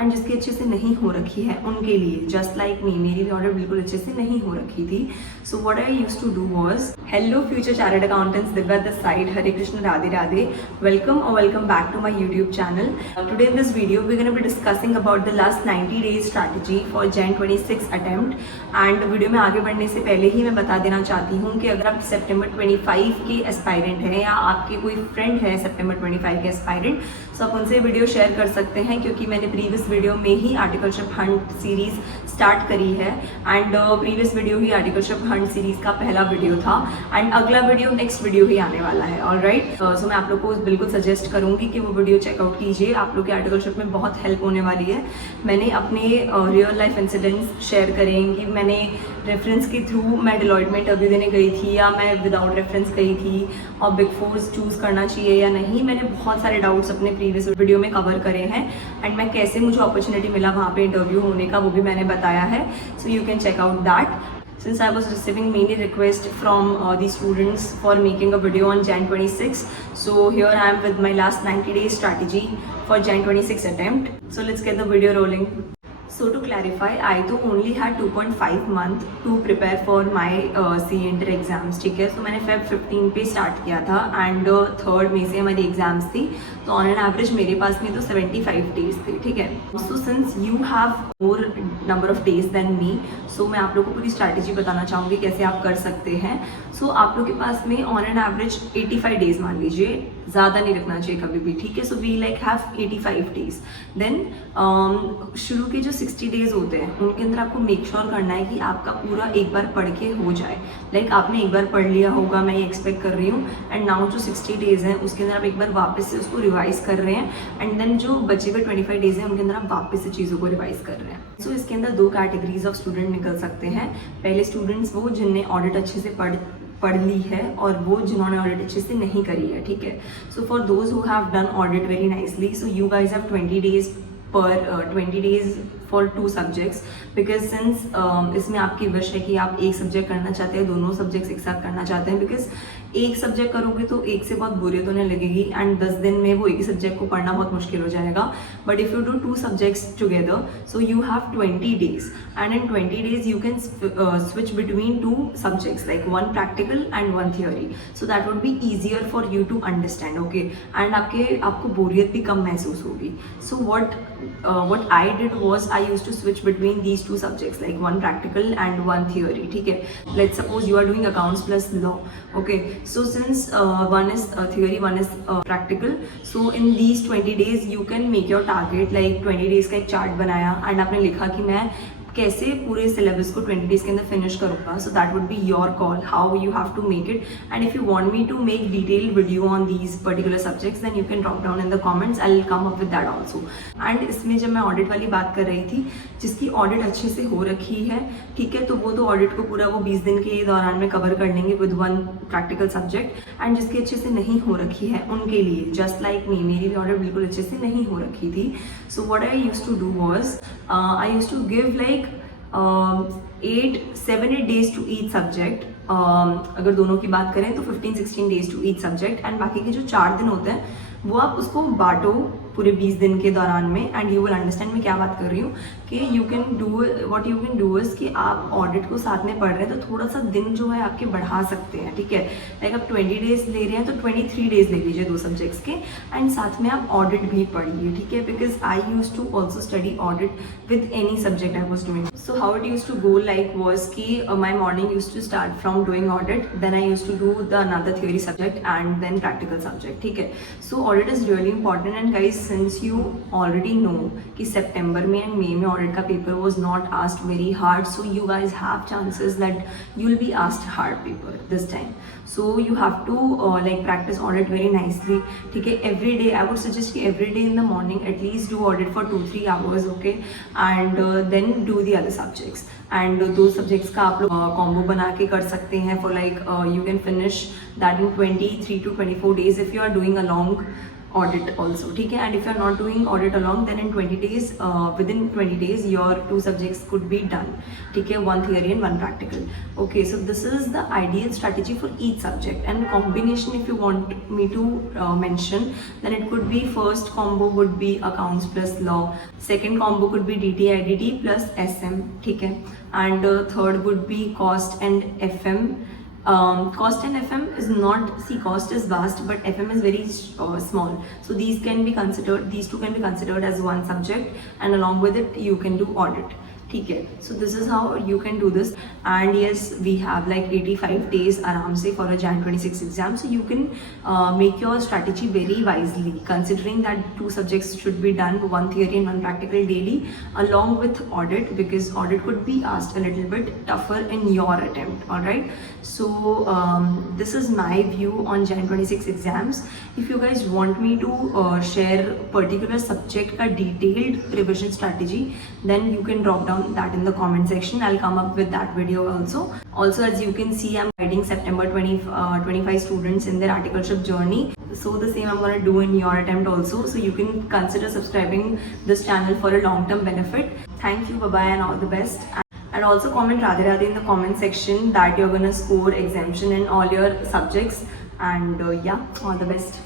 एंड जिसकी अच्छे से नहीं हो रखी है उनके लिए, जस्ट लाइक मी, मेरी भी ऑडिट बिल्कुल अच्छे से नहीं हो रखी थी. So what I used to do was, hello future chartered accountants, Divya this side, Hare Krishna, Radhe Radhe, welcome back to my YouTube channel. Today in this video we gonna be discussing about the last 90 days strategy for Jan 26 attempt. And video में आगे बढ़ने से पहले ही मैं बता देना चाहती हूँ कि अगर आप सितंबर 25 के एस्पायरेंट हैं या आपके कोई फ्रेंड है सितंबर 25 के एस्पायरेंट, तो आप उनसे वीडियो शेयर कर सकते हैं, क्योंकि मैंने प्रीवियस वीडियो में ही आर्टिकलशिप हंट सीरीज स्टार्ट करी है. And previous video he articleship Hunt series का पहला वीडियो था एंड अगला वीडियो नेक्स्ट वीडियो ही आने वाला है. ऑलराइट, सो मैं आप लोग को बिल्कुल सजेस्ट करूंगी कि वो वीडियो चेकआउट कीजिए. आप लोग के आर्टिकलशिप में बहुत हेल्प होने वाली है. मैंने अपने रियल लाइफ इंसिडेंट्स शेयर करेंगी. मैंने रेफरेंस के थ्रू मैं डिलॉयट में इंटरव्यू देने गई थी या मैं विदाउट रेफरेंस गई थी, और बिग फोर्स चूज़ करना चाहिए या नहीं. मैंने बहुत सारे डाउट्स अपने प्रीवियस वीडियो में कवर करे हैं एंड मैं कैसे मुझे अपॉर्चुनिटी मिला वहाँ पे इंटरव्यू होने का, वो भी मैंने बताया है. So you can check out that. Since I was receiving many requests from the students for making a video on Jan 26, so here I am with my last 90 days strategy for Jan 26 attempt. So let's get the video rolling. So to clarify, I तो only had 2.5 month to prepare for my CA Inter exams. ठीक है, so मैंने Feb 15 पे स्टार्ट किया था and 3rd मई से हमारी एग्जाम्स थी. तो ऑन एन एवरेज मेरे पास में तो 75 डेज थे. ठीक है, so since you have more number of days than me, so मैं आप लोग को पूरी स्ट्रैटेजी बताना चाहूँगी कैसे आप कर सकते हैं. सो आप लोग के पास में ऑन एन एवरेज 85 डेज मान लीजिए, ज़्यादा नहीं रखना चाहिए कभी भी. ठीक है, so we like have 85 days. Then शुरू के जो 60 डेज होते हैं उनके अंदर आपको मेक श्योर करना है कि आपका पूरा एक बार पढ़ के हो जाए. लाइक आपने एक बार पढ़ लिया होगा, मैं ये एक्सपेक्ट कर रही हूँ. एंड नाउ जो 60 डेज हैं उसके अंदर आप एक बार वापस से उसको रिवाइज कर रहे हैं. एंड देन जो बचे हुए 25 डेज हैं उनके अंदर आप वापस से चीज़ों को रिवाइज कर रहे हैं. सो इसके अंदर 2 कैटेगरीज ऑफ स्टूडेंट निकल सकते हैं. पहले स्टूडेंट्स वो जिनने ऑडिट अच्छे से पढ़ ली है और वो जिन्होंने ऑडिट अच्छे से नहीं करी है. ठीक है, so for those who have done audit very nicely, so you guys have 20 डेज पर 20 days for 2 subjects. Because since इसमें आपकी विश है कि आप एक सब्जेक्ट करना चाहते हैं, दोनों सब्जेक्ट्स एक साथ करना चाहते हैं. बिकॉज एक सब्जेक्ट करोगे तो एक से बहुत बोरियत होने लगेगी एंड 10 दिन में वो एक ही सब्जेक्ट को पढ़ना बहुत मुश्किल हो जाएगा. But if you do 2 subjects together, so you have 20 days and in 20 days you can switch between 2 subjects, like 1 practical and 1 theory. So that would be easier for you to understand. Okay, and आपको बोरियत भी कम महसूस होगी. सो what I did was I used to switch between these 2 subjects, like 1 practical and 1 theory. ठीक है, let's suppose you are doing accounts plus law. Okay, so since one is theory, one is practical, so in these 20 days you can make your target. like 20 days का एक चार्ट बनाया एंड आपने लिखा कि मैं कैसे पूरे सिलेबस को 20 डेज के अंदर फिनिश करूँगा. So that would be your call how you have to make it. And if you want me to make detailed video on these particular subjects, then you can drop down in the comments. I will come up with that also. And इसमें जब मैं ऑडिट वाली बात कर रही थी, जिसकी ऑडिट अच्छे से हो रखी है, ठीक है, तो वो तो ऑडिट को पूरा वो 20 दिन के दौरान में कवर कर लेंगे विद 1 प्रैक्टिकल सब्जेक्ट. एंड जिसकी अच्छे से नहीं हो रखी है उनके लिए, जस्ट लाइक मी, मेरी भी ऑडिट बिल्कुल अच्छे से नहीं हो रखी थी. So what I used to do was I used to give like 7-8 days to each subject. अगर दोनों की बात करें तो 15-16 days to each subject. And बाकी के जो 4 दिन होते हैं वो आप उसको बांटो पूरे 20 दिन के दौरान में. एंड यू विल अंडरस्टैंड मैं क्या बात कर रही हूँ कि you can do what you can do is कि आप ऑडिट को साथ में पढ़ रहे हैं तो थोड़ा सा दिन जो है आपके बढ़ा सकते हैं. ठीक है, लाइक आप 20 डेज ले रहे हैं तो 23 डेज ले लीजिए 2 सब्जेक्ट्स के, एंड साथ में आप ऑडिट भी पढ़िए. ठीक है, because I used to also study audit with any subject I was doing. So how it used to go like was कि my morning used to start from doing audit, then I used to do the another theory subject and then practical subject. ठीक है, so audit is really important. And guys since you already know कि सितंबर में एंड मई में ऑडिट का paper was not asked very hard, so you guys have chances that you'll be asked hard paper this time. So you have to like practice audit very nicely. ठीक है, every day I would suggest कि every day in the morning at least do audit for 2-3 hours. Okay, and then do the other subjects. And those subjects का आप लोग combo बना के कर सकते हैं for like you can finish that in 23 to 24 days if you are doing along audit also, ठीक है. And if you're not doing audit along, then in 20 days, within 20 days your 2 subjects could be done, ठीक है, 1 theory and 1 practical. Okay, so this is the ideal strategy for each subject. And combination, if you want me to mention, then it could be, first combo would be accounts plus law, second combo could be DT IDT plus SM, ठीक है, and third would be cost and FM. Cost and FM is not, see, cost is vast but FM is very small, so these two can be considered as one subject, and along with it you can do audit, ठीक है. So this is how you can do this. And yes, we have like 85 days aram se for a Jan 26 exam, so you can make your strategy very wisely, considering that 2 subjects should be done, 1 theory and 1 practical daily, along with audit, because audit could be asked a little bit tougher in your attempt. All right, so this is my view on Jan 26 exams. If you guys want me to share particular subject ka detailed revision strategy, then you can drop down that in the comment section. I'll come up with that video also. As you can see, I'm guiding September 25 students in their articleship journey, so the same I'm going to do in your attempt also. So you can consider subscribing this channel for a long term benefit. Thank you, bye bye, and all the best. And also comment Radhe Radhe in the comment section that you're going to score exemption in all your subjects. And yeah, all the best.